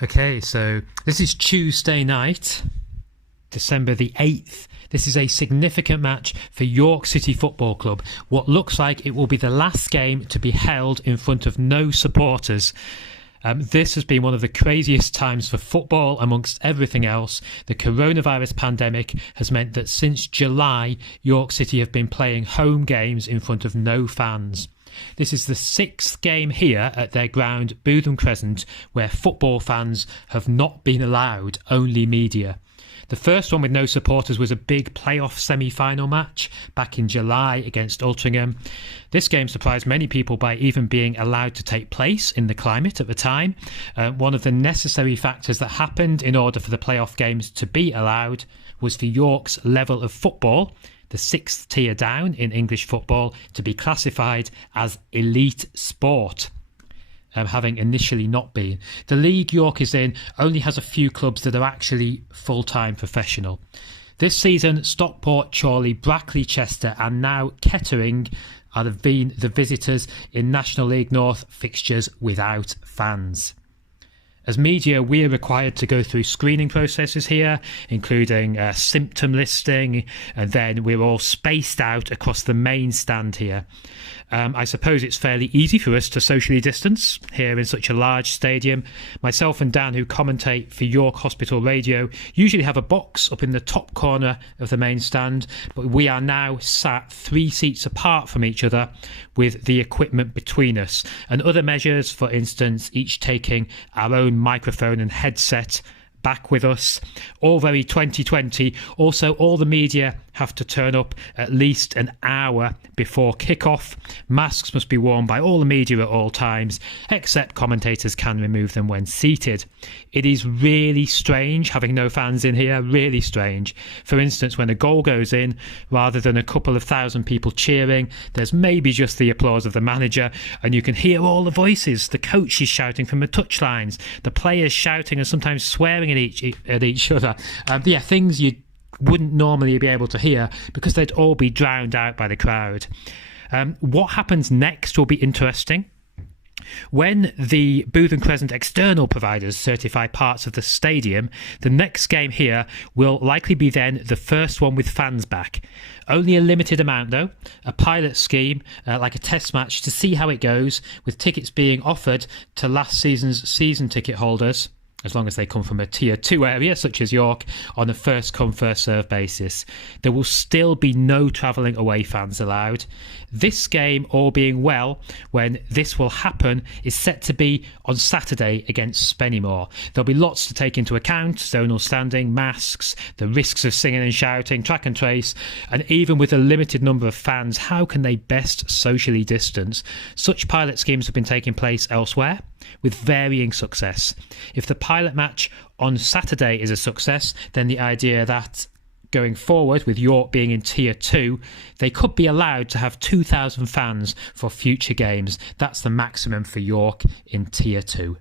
Okay, so this is Tuesday night, December the 8th. This is a significant match for York City Football Club. What looks like it will be the last game to be held in front of no supporters. This has been one of the craziest times for football amongst everything else. The coronavirus pandemic has meant that since July, York City have been playing home games in front of no fans. This is the 6th game here at their ground, Bootham Crescent, where football fans have not been allowed, only media. The first one with no supporters was a big playoff semi-final match back in July against Altrincham. This game surprised many people by even being allowed to take place in the climate at the time. One of the necessary factors that happened in order for the playoff games to be allowed was for York's level of football, the 6th tier down in English football, to be classified as elite sport. Having initially not been. The league York is in only has a few clubs that are actually full-time professional. This season, Stockport, Chorley, Brackley, Chester and now Kettering are the visitors in National League North fixtures without fans. As media, we are required to go through screening processes here, including symptom listing, and then we're all spaced out across the main stand here. I suppose it's fairly easy for us to socially distance here in such a large stadium. Myself and Dan, who commentate for York Hospital Radio, usually have a box up in the top corner of the main stand, but we are now sat 3 seats apart from each other with the equipment between us, and other measures, for instance, each taking our own microphone and headset back with us. All very 2020. Also, all the media have to turn up at least an hour before kick-off. Masks must be worn by all the media at all times, except commentators can remove them when seated. It is really strange having no fans in here, really strange. For instance, when a goal goes in, rather than a couple of thousand people cheering, there's maybe just the applause of the manager, and you can hear all the voices. The coach is shouting from the touchlines, the players shouting and sometimes swearing at each other. Things you wouldn't normally be able to hear because they'd all be drowned out by the crowd. What happens next will be interesting. When the Bootham Crescent external providers certify parts of the stadium, the next game here will likely be then the first one with fans back. Only a limited amount though, a pilot scheme, like a test match to see how it goes, with tickets being offered to last season's season ticket holders, as long as they come from a tier 2 area such as York, on a first come first served basis. There will still be no travelling away fans allowed. This game, all being well, when this will happen, is set to be on Saturday against Spennymoor. There'll be lots to take into account: zonal standing, masks, the risks of singing and shouting, track and trace, and even with a limited number of fans, how can they best socially distance? Such pilot schemes have been taking place elsewhere with varying success. If the pilot match on Saturday is a success, then the idea that going forward, with York being in tier 2, they could be allowed to have 2,000 fans for future games. That's the maximum for York in tier 2.